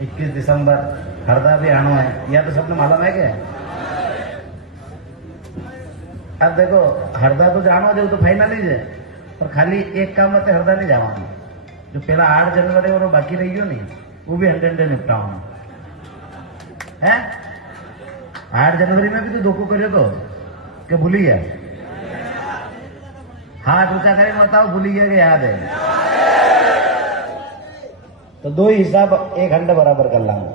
21 दिसंबर हरदा भी आना है, या तो सबने मालूम है क्या? अब देखो हरदा तो जानो जो तो फाइनल ही है, पर खाली एक काम मत हरदा नहीं जावा, जो पहला 8 जनवरी और बाकी रही गयो नहीं वो भी 100 निपटाओ है। 8 जनवरी में भी तो धोखो करे तो क्या भूली गया? हाथ ऊंचा करके बताओ भूली गया कि याद है? तो दो ही हिसाब 1 घंटे बराबर कर लाऊंगा।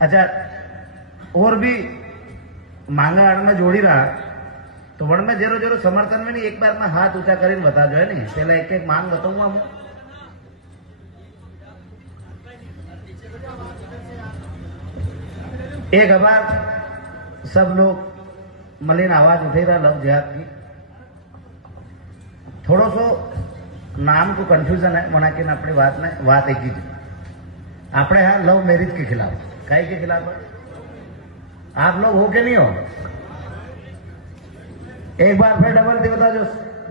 अच्छा और भी मांगा आड़ में जोड़ी रहा तो वण में जरो जरो समर्थन में नहीं एक बार में हाथ ऊंचा કરીને बता जो है नहीं, पहले एक एक मांग बताऊंगा मैं। एक बार सब लोग मलिन आवाज उठे रहा लव जिहाद की, थोड़ो सो नाम को कंफ्यूजन है मना के अपनी बात में बात एक ही अपने यहाँ लव मैरिज के खिलाफ, काहे के खिलाफ है? आप लोग हो के नहीं हो? एक बार फिर डबल टी बता,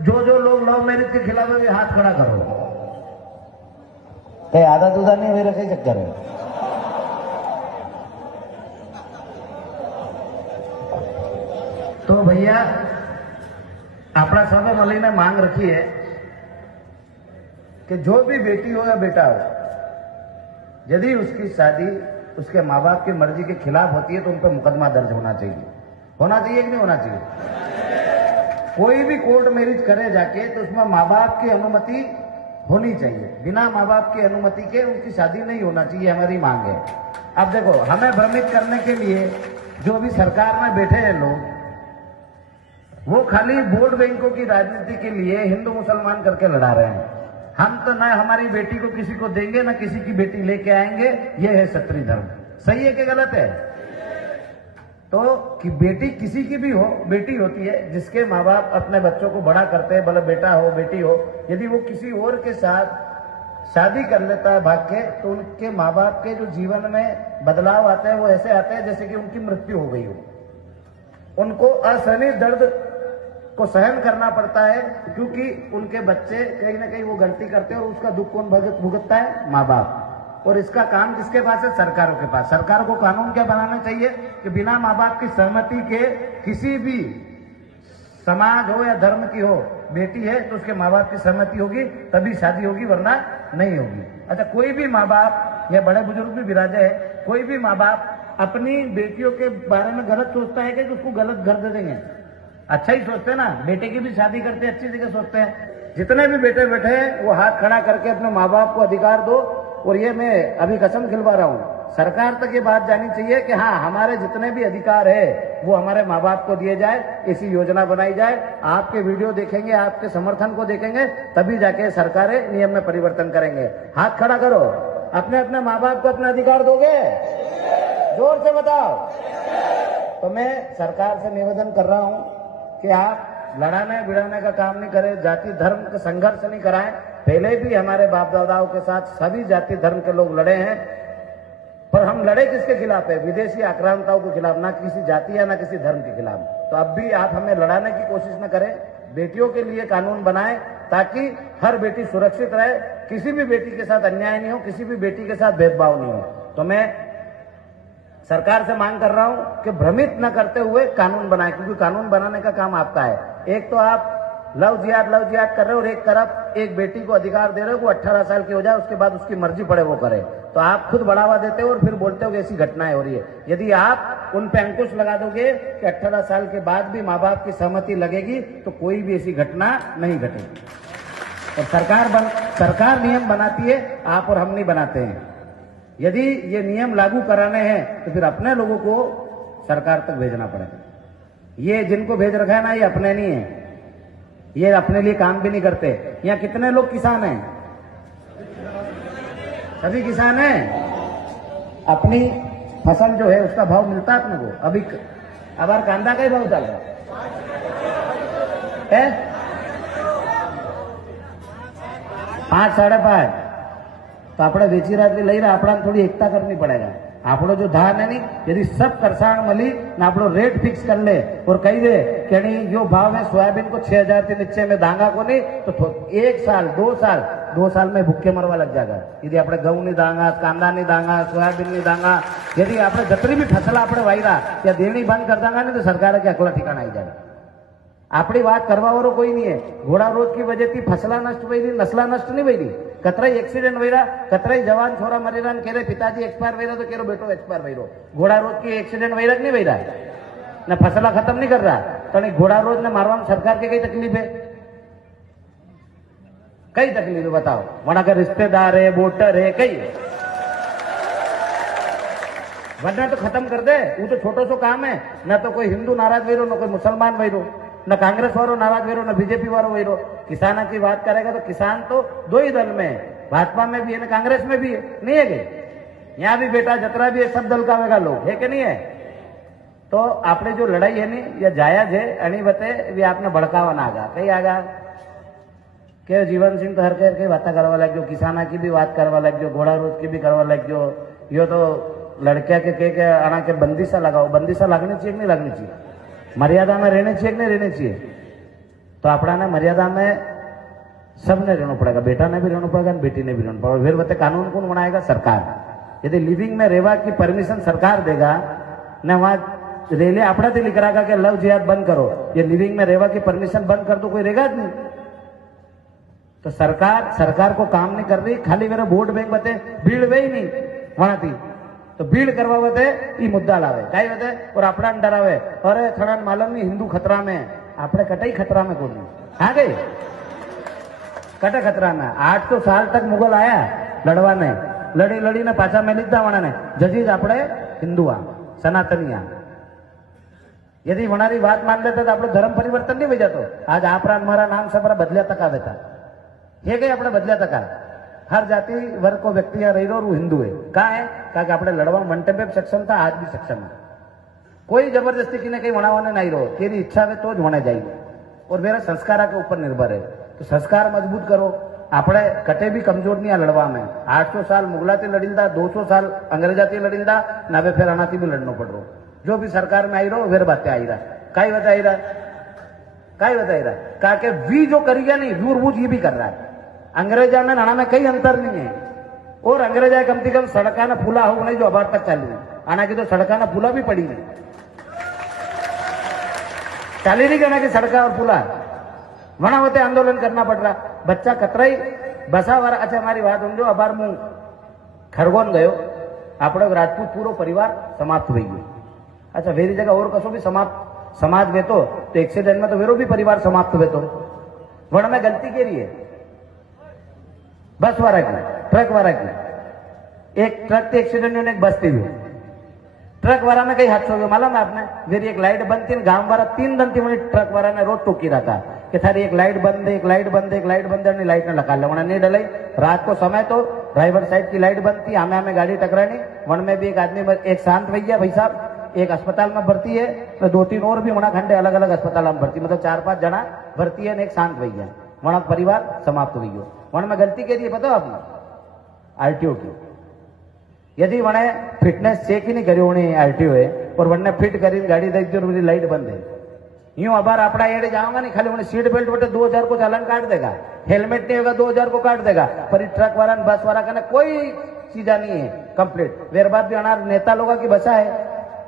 जो लोग लव मैरिज के खिलाफ है हाथ खड़ा करो। कहीं आधा दूधा नहीं हुए रखे चक्कर है। तो भैया अपना सब मली ने मांग रखी है कि जो भी बेटी हो या बेटा हो, यदि उसकी शादी उसके माँ बाप की मर्जी के खिलाफ होती है तो उन पर मुकदमा दर्ज होना चाहिए। होना चाहिए कि नहीं होना चाहिए? कोई भी कोर्ट मैरिज करे जाके तो उसमें माँ बाप की अनुमति होनी चाहिए, बिना माँ बाप की अनुमति के उनकी शादी नहीं होना चाहिए, हमारी मांग है। अब देखो हमें भ्रमित करने के लिए जो भी सरकार में बैठे हैं लोग, वो खाली वोट बैंकों की राजनीति के लिए हिंदू मुसलमान करके लड़ा रहे हैं। हम तो ना हमारी बेटी को किसी को देंगे ना किसी की बेटी लेके आएंगे, ये है क्षत्रिय धर्म। सही है कि गलत है? तो कि बेटी किसी की भी हो, बेटी होती है, जिसके माँ बाप अपने बच्चों को बड़ा करते हैं, भले बेटा हो बेटी हो, यदि वो किसी और के साथ शादी कर लेता है भाग के, तो उनके माँ बाप के जो जीवन में बदलाव आते हैं वो ऐसे आते हैं जैसे कि उनकी मृत्यु हो गई हो। उनको असहनीय दर्द को सहन करना पड़ता है, क्योंकि उनके बच्चे कहीं ना कहीं वो गलती करते हैं और उसका दुख कौन भुगतता है? माँ बाप। और इसका काम किसके पास है? सरकारों के पास। सरकार को कानून क्या बनाना चाहिए कि बिना माँ बाप की सहमति के किसी भी समाज हो या धर्म की हो, बेटी है तो उसके माँ बाप की सहमति होगी तभी शादी होगी, वरना नहीं होगी। अच्छा कोई भी माँ बाप या बड़े बुजुर्ग भी विराजे है, कोई भी माँ बाप अपनी बेटियों के बारे में गलत सोचता है कि उसको गलत घर दे देंगे? अच्छा ही सोचते हैं ना, बेटे की भी शादी करते हैं अच्छी जगह सोचते हैं। जितने भी बेटे बैठे हैं वो हाथ खड़ा करके अपने माँ बाप को अधिकार दो। और ये मैं अभी कसम खिलवा रहा हूं, सरकार तक ये बात जानी चाहिए कि हाँ हमारे जितने भी अधिकार है वो हमारे माँ बाप को दिए जाए, ऐसी योजना बनाई जाए। आपके वीडियो देखेंगे, आपके समर्थन को देखेंगे, तभी जाके सरकारें नियम में परिवर्तन करेंगे। हाथ खड़ा करो, अपने अपने माँ बाप को अपना अधिकार दोगे? जोर से बताओ। तो मैं सरकार से निवेदन कर रहा हूं कि आप लड़ाने भिड़ाने का काम नहीं करें, जाति धर्म का संघर्ष नहीं कराएं। पहले भी हमारे बाप दादाओं के साथ सभी जाति धर्म के लोग लड़े हैं, पर हम लड़े किसके खिलाफ है? विदेशी आक्रांताओं के खिलाफ, ना किसी जाति या ना किसी धर्म के खिलाफ। तो अब भी आप हमें लड़ाने की कोशिश न करें, बेटियों के लिए कानून बनाएं ताकि हर बेटी सुरक्षित रहे, किसी भी बेटी के साथ अन्याय नहीं हो, किसी भी बेटी के साथ भेदभाव नहीं हो। तो मैं सरकार से मांग कर रहा हूं कि भ्रमित न करते हुए कानून बनाएं, क्योंकि कानून बनाने का काम आपका है। एक तो आप लव जिहाद कर रहे हो और एक तरफ एक बेटी को अधिकार दे रहे हो, वो 18 साल की हो जाए उसके बाद उसकी मर्जी पड़े वो करे। तो आप खुद बढ़ावा देते हो और फिर बोलते हो कि ऐसी घटनाएं हो रही है। यदि आप उन पे अंकुश लगा दोगे कि 18 साल के बाद भी माँ बाप की सहमति लगेगी तो कोई भी ऐसी घटना नहीं घटेगी। और सरकार नियम बनाती है, आप और हम नहीं बनाते हैं। यदि ये नियम लागू कराने हैं तो फिर अपने लोगों को सरकार तक भेजना पड़ेगा। ये जिनको भेज रखा है ना, ये अपने नहीं है, ये अपने लिए काम भी नहीं करते। यहाँ कितने लोग किसान हैं? सभी किसान हैं। अपनी फसल जो है उसका भाव मिलता है अपने को। अभी अब कांदा का ही भाव चल रहा है 5, 5.5। तो આપણે વેચી રાત્રે લઈ રહ્યા, આપણાને थोड़ी एकता करनी पड़ेगा। આપણો जो धान है नहीं, यदि सब करसाण मली ना આપણો रेट फिक्स कर ले और कही दे कि यो भाव है सोयाबीन को 6,000 से नीचे में दांगा को नहीं, तो 1 साल 2 साल 2 साल में भूखे मरवा लग जाएगा। यदि આપણે ઘઉંની દાંગા, કાંદાની દાંગા, સોયાબીનની દાંગા, यदि આપણે જતરી બી ફસલા આપણે વાયરા ત્યાં દેણી બંધ कर देंगे नहीं तो सरकार के अकला ठिकाना आई जाएगा। આપણી વાત કરવા વાળો કોઈ નહીં है। घोड़ा रोज की वजह थी फसला नष्ट वही, नस्ला नष्ट नहीं वही, कतराई एक्सीडेंट वहीरा, कतराई जवान छोरा मरेरा, केरे पिताजी एक्सपायर वहीरा तो केरो बेटो एक्सपायर वहीरो। घोड़ा रोज की एक्सीडेंट वहीरा नहीं वहीरा ने फसला खत्म नहीं कर रहा तो नहीं घोड़ा रोज ने मारवा में सरकार के कई तकलीफ है, कई तकलीफ है बताओ। वहां का रिश्तेदार है, वोटर है, कई है, वरना तो खत्म कर दे। वो तो छोटो सो काम है। न तो कोई हिंदू नाराज वहीरो, न कोई मुसलमान वहीरो, न कांग्रेस वालों नाराज वहीरो, न बीजेपी वालों वहीरो। किसाना की बात करेगा तो किसान तो 2 ही दल में है, भाजपा में भी है, न कांग्रेस में भी है, नहीं है कि यहाँ भी बेटा जतरा भी है, सब दल का वेगा लोग है कि नहीं है। तो आपने जो लड़ाई है नी या जायज है अणी बते भी आपने भड़कावा ना आगा कई आगा के जीवन सिंह तो हर कई बात करवा लग जो, किसाना की भी बात करवा लग जो, घोड़ा रोज की भी करवा लग जो। यो तो लड़किया के आना के बंदिशा लगाओ, बंदिशा लगनी चाहिए कि नहीं लगनी चाहिए, मर्यादा में रहने चाहिए कि नहीं रहने चाहिए। तो अपना ने मर्यादा में सबने रहना पड़ेगा, बेटा ने भी रहना पड़ेगा, बेटी ने भी रहना पड़ेगा। फिर बते कानून कौन बनाएगा, सरकार। यदि लिविंग में रेवा की परमिशन सरकार देगा न वहां रेले अपना से लिख रहा कि लव जिहाद बंद करो, ये लिविंग में रेवा की परमिशन बंद कर दो, कोई रहेगा नहीं। तो सरकार को काम नहीं कर रही, खाली मेरा वोट बैंक बते भीड़ वे ही नहीं वहां थी तो भीड़ करवा बते ये मुद्दा लावे कई बते और अपना डरावे। अरे थोड़ा मालूम नहीं हिंदू खतरा में, आपने कटई खतरा में कौन हाँ गई कटे खतरा में। 800 साल तक मुगल आया लड़वा ने, लड़ी लड़ी ने पाछा में लीधा वणा ने जजीज आपड़े हिंदुआ सनातनिया। यदि वनारी बात मान लेते तो आपने धर्म परिवर्तन नहीं हो जातो। आज आपरा हमारा नाम सबरा बदलिया तका देता हे गए अपने बदलिया तका। हर जाति वर्ग को व्यक्ति यहाँ रही रो हिंदू है कहा है कि अपने लड़वा मंटे में सक्षम था, आज भी सक्षम है। कोई जबरदस्ती की ने कहीं वनावाने नहीं रहो, तेरी इच्छा है तो होने जाएगी। और मेरा संस्कार के ऊपर निर्भर है, तो संस्कार मजबूत करो। આપણે કટે બી કમજોર નહીં આ લડવા में। 800 साल मुगलाती लड़ींदा, 200 साल अंग्रेजाती लड़ींदा, ना वे फिर अनाती भी लड़ना पड़ रहा। जो भी सरकार में आई रहो फिर बातें आई रहा, काई बताई रहा का के वी जो करिएगा नहीं व्यूर वो ये भी कर रहा है। अंग्रेजा में नाना में कई अंतर नहीं है। और अंग्रेजा कम से कम सड़का ना फूला हो नहीं जो अबार तक चालू है, आना की तो सड़का ना फूला भी पड़ी नहीं, चाली नहीं कहना कि सड़का और फूला वना होते आंदोलन करना पड़ रहा। बच्चा कतराई बसा वाला। अच्छा हमारी बात समझो, अबार मु खरगोन गयो, आपड़ो राजपूत पूरो परिवार समाप्त हो गयो। अच्छा वेरी जगह और कसो भी समाप्त समाज वेतो तो एक्सीडेंट में तो वेरो भी परिवार समाप्त वेतो। वण में गलती के लिए बस वाला की, ट्रक वाला की, एक ट्रक के एक्सीडेंट में एक बस थी, ट्रक वाला में कई हादसा हो गया मालूम है आपने। मेरी एक लाइट बंद थी, गांव वाला 3 दिन थी मुझे ट्रक वाला ने रोज टोकी रहा था कि थारी एक लाइट बंद है, एक लाइट बंद है, एक लाइट बंद है, लाइट ने लगा ले नहीं डलाई। रात को समय तो ड्राइवर साइड की लाइट बंद थी, हमें गाड़ी टकरानी। वन में भी एक आदमी एक शांत भैया भाई साहब एक अस्पताल में भर्ती है, तो 2-3 और भी वहां खंडे अलग अलग अस्पताल में भर्ती, मतलब 4-5 जना भर्ती है, एक शांत भैया। वहां परिवार समाप्त हो गयो। वहां में गलती के लिए पता आपने आरटीओ की। यदि वने फिटनेस चेक ही नहीं करी होनी आरटीओ है और वने फिट करी गाड़ी देख जो मेरी लाइट बंद है, यूं अबार अपना एडे जाऊंगा नहीं, खाली उन्हें सीट बेल्ट बटे 2000 को चालान काट देगा, हेलमेट नहीं होगा 2000 को काट देगा। पर ट्रक वाला बस वाला का कोई चीजा नहीं है कंप्लीट। वेर बाद भी अनार नेता लोगों की बसा है,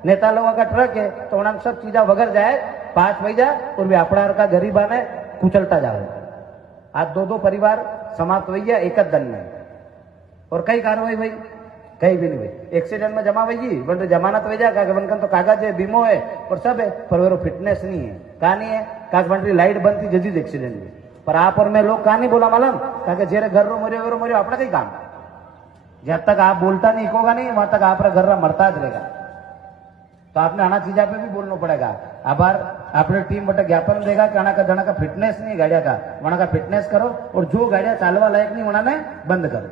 नेता लोगों का ट्रक है, तो उन्हें सब चीजा वगैरह जाए 5 बजे और भी अपना का गरीबा ने कुचलता जाओ। आज 2-2 परिवार समाप्त हुई है एक दिन में। और कई कार्रवाई भाई कहीं भी नहीं भाई। एक्सीडेंट में जमा हुई बन जमानत भेजा का बनकर तो कागज है, बीमो है और सब है, पर वो फिटनेस नहीं है। कहा नहीं है का बन लाइट बंद थी जजीज एक्सीडेंट में। पर आप और मैं लोग कहा नहीं बोला मालूम का जेरे घर रो मरियो अपना कई काम। जब तक आप बोलता नहीं होगा नहीं वहां तक आप घर मरता रहेगा। तो आपने आना चीजा पे भी बोलना पड़ेगा। आभार अपने टीम बटे ज्ञापन देगा कि आना का जना का फिटनेस नहीं गाड़िया का, वहां का फिटनेस करो और जो गाड़ियां चालवा लायक नहीं वहां ने बंद करो।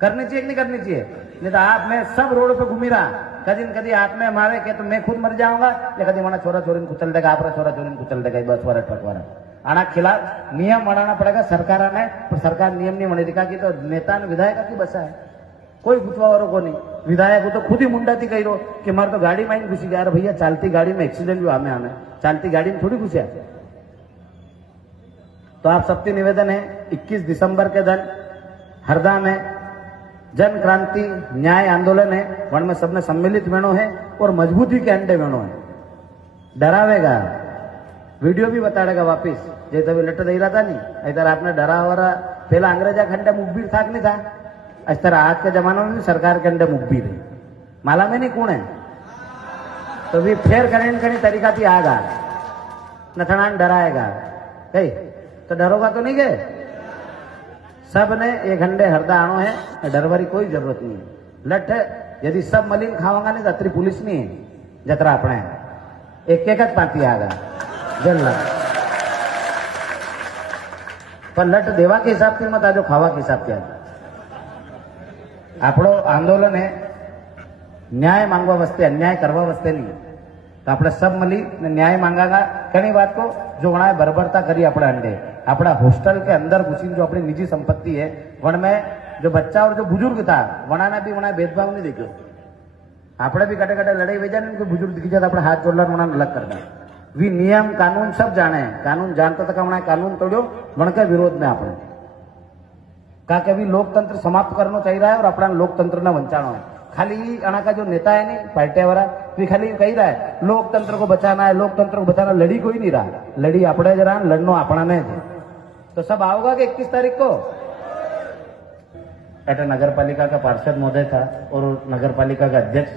करनी चाहिए कि नहीं करनी चाहिए? नहीं तो आप मैं सब रोड पे घूमी रहा, कदी आप में मारे के तो मैं खुद मर जाऊंगा या कदी मना छोरा छोरी कुचल देगा, आप छोरा छोरी कुचल देगा बस वाला ट्रक वाला। आना खिलाफ नियम बनाना पड़ेगा सरकार ने, पर सरकार नियम नहीं बने दिखा कि तो नेता ने विधायक की बसा है, कोई पूछवा वालों को नहीं। विधायक को तो खुद ही मुंडा थी कही रो कि मारे तो गाड़ी में घुसी गया। भैया चालती गाड़ी में एक्सीडेंट भी हमें चालती गाड़ी में थोड़ी घुसे। तो आप सबसे निवेदन है 21 दिसंबर के दिन हरदा में जन क्रांति न्याय आंदोलन है, वण में सबने सम्मिलित वेणो है और मजबूती के अंडे वेणो है। डरावेगा, वीडियो भी बताड़ेगा वापिस, जे तभी लट दे रहा था नहीं इधर आपने डरा वरा पहला अंग्रेजा खंडे मुखबीर था कि नहीं था, इस तरह आज के जमाने में भी सरकार के अंडे मुखबीर है, माला में नहीं कौन है, तो भी फेर करें तरीका थी आगा नथनान डराएगा, तो डरोगा तो नहीं गए सब ने ये घंटे हरदा आनो है, डरवारी कोई जरूरत नहीं है। लठ यदि सब मलिन खावांगा नहीं तो अतरी पुलिस नहीं है, जतरा अपने एक एक पाती आगा जल पर लठ देवा के हिसाब से मत आजो, खावा के हिसाब से आज आपड़ो आंदोलन है न्याय मांगवा वस्ते, अन्याय करवा वस्ते नहीं, तो આપણે सब મળી ને ન્યાય માંગાगा ઘણી વાત को जो वहाँ बर्बरता करी अपने अंडे अपना हॉस्टल के अंदर घुसी जो अपनी निजी संपत्ति है वन में जो बच्चा और जो बुजुर्ग था वना ने भी वहाँ भेदभाव नहीं देखो, आपने भी कटे कटे लड़ाई भेजा नहीं, कोई बुजुर्ग दिखी जाता अपने हाथ जोड़ना वहाँ अलग करना, वी नियम कानून सब जाने, कानून जानता था वहाँ कानून तोड़ो वन के विरोध में आपने कहा कि अभी लोकतंत्र समाप्त करना चाहिए है और अपना लोकतंत्र ने वंचाना है। खाली अणा का जो नेता है नहीं पार्टी वाला भी खाली कही रहा है लोकतंत्र को बचाना है, लोकतंत्र को बचाना, लड़ी कोई नहीं रहा, लड़ी अपने जरा लड़नो अपना नहीं थे, तो सब आओगा कि 21 तारीख को अटा नगर पालिका का पार्षद महोदय था और नगर पालिका का अध्यक्ष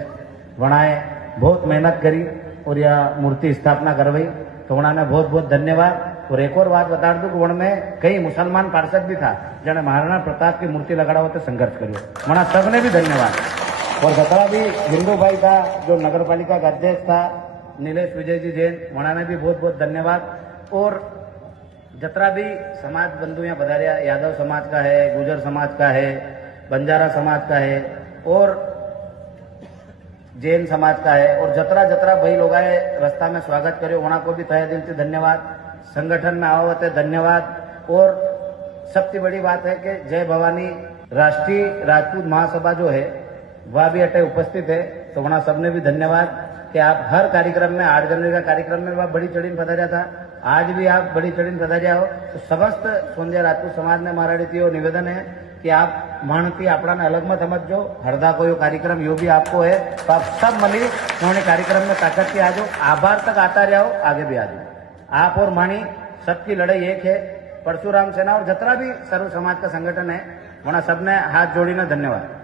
वणाए बहुत मेहनत करी और यह मूर्ति स्थापना करवाई, तो उन्होंने बहुत बहुत धन्यवाद। और एक और बात बता दूं कि वन में कई मुसलमान पार्षद भी था जिन्हें महाराणा प्रताप की मूर्ति लगाड़ा होते संघर्ष करियो, वहां सबने भी धन्यवाद। और जतरा भी हिंदू भाई था जो नगर पालिका का अध्यक्ष था नीलेश विजय जी जैन, वहां ने भी बहुत बहुत धन्यवाद। और जतरा भी समाज बंधु यहाँ पधारिया, यादव समाज का है, गुजर समाज का है, बंजारा समाज का है और जैन समाज का है, और जतरा जतरा भाई लोग आए रास्ता में स्वागत करो वहां को भी तहे दिल से धन्यवाद। संगठन में आवत है धन्यवाद। और सबसे बड़ी बात है कि जय भवानी राष्ट्रीय राजपूत महासभा जो है वह भी अटे उपस्थित है, तो वहां सबने भी धन्यवाद कि आप हर कार्यक्रम में 8 जनवरी का कार्यक्रम में वह बड़ी चढ़ी पधारिया था, आज भी आप बड़ी चढ़ी पधारिया हो, तो समस्त सोंदिया राजपूत समाज ने मारा निवेदन है कि आप मानती अपना ने अलग मत समझो, हरदा को यो कार्यक्रम यो भी आपको है, तो आप सब मिली उन्होंने कार्यक्रम में ताकत से आ जाओ, आभार तक आता रहा हो, आगे भी आ जाओ। आप और मानी सबकी लड़ाई एक है, परशुराम सेना और जतरा भी सर्व समाज का संगठन है, वहां सबने हाथ जोड़ी ने धन्यवाद।